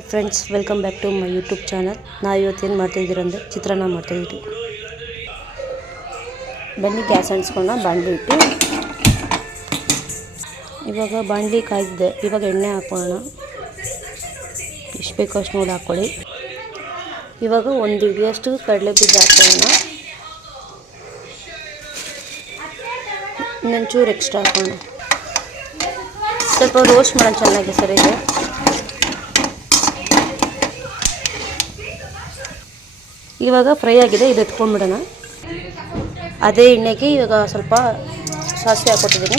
Hi friends, welcome back to my YouTube channel. ನಾವು ಇವತ್ತೇನು ಮಾಡ್ತಾಯಿದ್ದೀರ ಅಂದರೆ ಚಿತ್ರಾನ್ನ ಮಾಡ್ತಾಯಿದ್ದೀವಿ. ಬನ್ನಿ ಗ್ಯಾಸ್ ಅಂಟಿಸ್ಕೊಂಡು ಬಾಣಲಿ ಇಟ್ಟು ಇವಾಗ ಬಾಣಲಿ ಕಾಯ್ದಿದೆ. ಇವಾಗ ಎಣ್ಣೆ ಹಾಕೋಣ. ಎಷ್ಟು ಬೇಕೋ ಅಷ್ಟು ನೋಡಿ ಹಾಕ್ಕೊಳ್ಳಿ. ಇವಾಗ ಒಂದು ಹಿಡಿಯಷ್ಟು ಕಡಲೆ ಬೀಜ ಹಾಕೋಣ. ಇನ್ನೊಂಚೂರು ಎಕ್ಸ್ಟ್ರಾ ಹಾಕೋಣ. ಸ್ವಲ್ಪ ರೋಸ್ಟ್ ಮಾಡೋಣ ಚೆನ್ನಾಗಿ ಸರ್. ಇದೆ ಇವಾಗ ಫ್ರೈ ಆಗಿದೆ. ಇದು ಎತ್ಕೊಂಡ್ಬಿಡೋಣ. ಅದೇ ಎಣ್ಣೆಗೆ ಇವಾಗ ಸ್ವಲ್ಪ ಸಾಸಿವೆ ಹಾಕ್ಕೊತಿದ್ದೀನಿ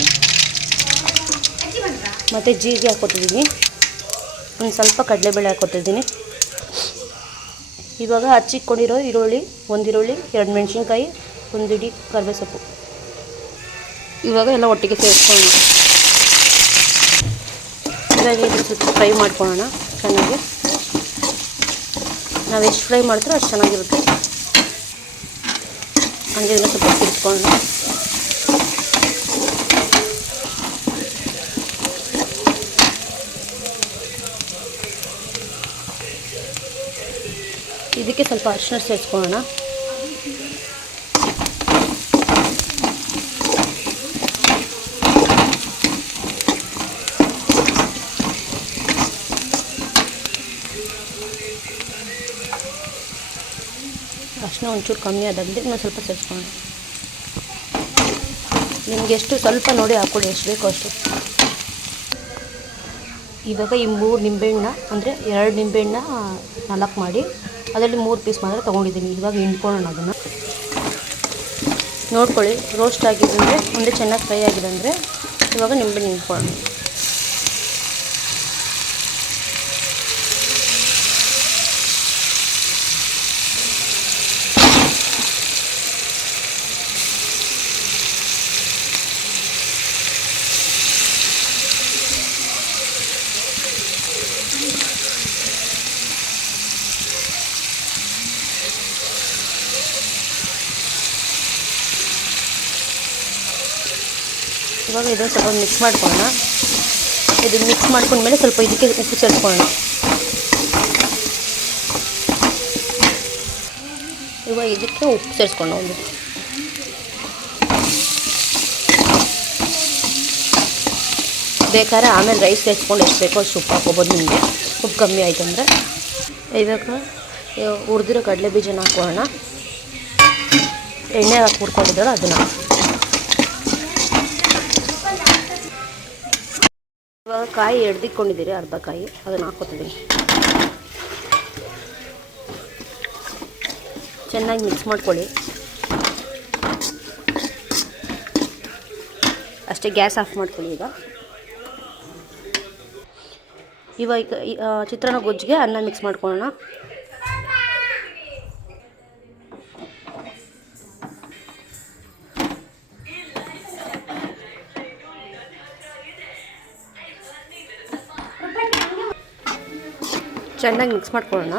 ಮತ್ತು ಜೀರಿಗೆ ಹಾಕ್ಕೊತಿದ್ದೀನಿ. ಒಂದು ಸ್ವಲ್ಪ ಕಡಲೆಬೇಳೆ ಹಾಕ್ಕೊತಿದ್ದೀನಿ. ಇವಾಗ ಹಚ್ಚಿಟ್ಕೊಂಡಿರೋ ಒಂದು ಈರುಳ್ಳಿ 2 ಮೆಣಸಿನ್ಕಾಯಿ, ಒಂದು ಹಿಡಿ ಕರಿಬೇವು ಸೊಪ್ಪು ಇವಾಗ ಎಲ್ಲ ಒಟ್ಟಿಗೆ ಸೇರಿಸ್ಕೊಳ್ಳೋಣ. ಇವಾಗ ಇದು ಸ್ವಲ್ಪ ಫ್ರೈ ಮಾಡ್ಕೊಳ್ಳೋಣ ಚೆನ್ನಾಗಿ. ನಾವು ಎಷ್ಟು ಫ್ರೈ ಮಾಡಿದ್ರೂ ಅಷ್ಟು ಚೆನ್ನಾಗಿರುತ್ತೆ. ಹಂಗೆ ಇದನ್ನು ಸ್ವಲ್ಪ ತಿರ್ಸ್ಕೊಳ್ಳೋಣ. ಇದಕ್ಕೆ ಸ್ವಲ್ಪ ಅರಿಶಿನ ಸೇರಿಸ್ಕೊಳ್ಳೋಣ. ಅರಿಶಿನ ಒಂಚೂರು ಕಮ್ಮಿ ಆದಂತೆ ಇನ್ನೊಂದು ಸ್ವಲ್ಪ ಸೇರಿಸ್ಕೊಳ್ಳೋಣ. ನಿಮಗೆ ಎಷ್ಟು ಸ್ವಲ್ಪ ನೋಡಿ ಹಾಕ್ಕೊಳ್ಳಿ, ಎಷ್ಟು ಬೇಕೋ ಅಷ್ಟು. ಇವಾಗ ಈ 3 ನಿಂಬೆಹಣ್ಣ ಅಂದರೆ 2 ನಿಂಬೆಹಣ್ಣ 4 ಮಾಡಿ ಅದರಲ್ಲಿ 3 ಪೀಸ್ ಮಾತ್ರ ತೊಗೊಂಡಿದ್ದೀನಿ. ಇವಾಗ ಹಿಂಡ್ಕೊಳ್ಳೋಣ. ಅದನ್ನು ನೋಡ್ಕೊಳ್ಳಿ. ರೋಸ್ಟ್ ಆಗಿದೆ ಅಂದರೆ ಮುಂದೆ ಚೆನ್ನಾಗಿ ಫ್ರೈ ಆಗಿದೆ ಅಂದರೆ ಇವಾಗ ನಿಂಬೆಹಣ್ಣು ಹಿಂಡ್ಕೊಳ್ಳೋಣ. ಇವಾಗ ಇದನ್ನು ಸ್ವಲ್ಪ ಮಿಕ್ಸ್ ಮಾಡ್ಕೊಳ್ಳೋಣ. ಇದು ಮಿಕ್ಸ್ ಮಾಡ್ಕೊಂಡ್ಮೇಲೆ ಸ್ವಲ್ಪ ಇದಕ್ಕೆ ಉಪ್ಪು ಸೇರಿಸ್ಕೊಳ್ಳೋಣ. ಇವಾಗ ಇದಕ್ಕೆ ಉಪ್ಪು ಸೇರಿಸ್ಕೊಂಡು ಒಂದು ಬೇಕಾದ್ರೆ ಆಮೇಲೆ ರೈಸ್ ಸೇರಿಸ್ಕೊಂಡು ಎಷ್ಟು ಬೇಕೋ ಅಷ್ಟು ಉಪ್ಪು ಹಾಕ್ಕೊಬೋದು. ನಿಮಗೆ ಉಪ್ಪು ಕಮ್ಮಿ ಆಯಿತು ಅಂದರೆ ಇವಾಗ ಹುರಿದಿರೋ ಕಡಲೆ ಬೀಜನ ಹಾಕೋಣ. ಎಣ್ಣೆ ಹಾಕಿ ಹುರ್ಕೊಂಡಿದ್ದಾರೋ ಅದನ್ನು ಇವಾಗ ಕಾಯಿ ಎಡ್ದಿಕ್ಕೊಂಡಿದ್ದೀರಿ, ಅರ್ಧ ಕಾಯಿ ಅದನ್ನು ಹಾಕ್ಕೊತಿದ್ದೀನಿ. ಚೆನ್ನಾಗಿ ಮಿಕ್ಸ್ ಮಾಡ್ಕೊಳ್ಳಿ. ಅಷ್ಟೇ, ಗ್ಯಾಸ್ ಆಫ್ ಮಾಡ್ಕೊಳ್ಳಿ. ಇವಾಗ ಚಿತ್ರಾನ್ನ ಗೊಜ್ಜಿಗೆ ಅನ್ನ ಮಿಕ್ಸ್ ಮಾಡ್ಕೊಳ್ಳೋಣ. ಚೆನ್ನಾಗಿ ಮಿಕ್ಸ್ ಮಾಡ್ಕೊಳ್ಳೋಣ.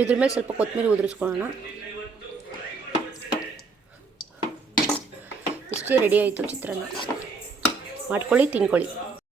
ಇದ್ರ ಮೇಲೆ ಸ್ವಲ್ಪ ಕೊತ್ತಂಬರಿ ಉದುರಿಸ್ಕೊಳ್ಳೋಣ. ಇಷ್ಟೇ ರೆಡಿ ಆಯಿತು ಚಿತ್ರಾನ್ನ. ಮಾಡ್ಕೊಳ್ಳಿ, ತಿನ್ಕೊಳ್ಳಿ.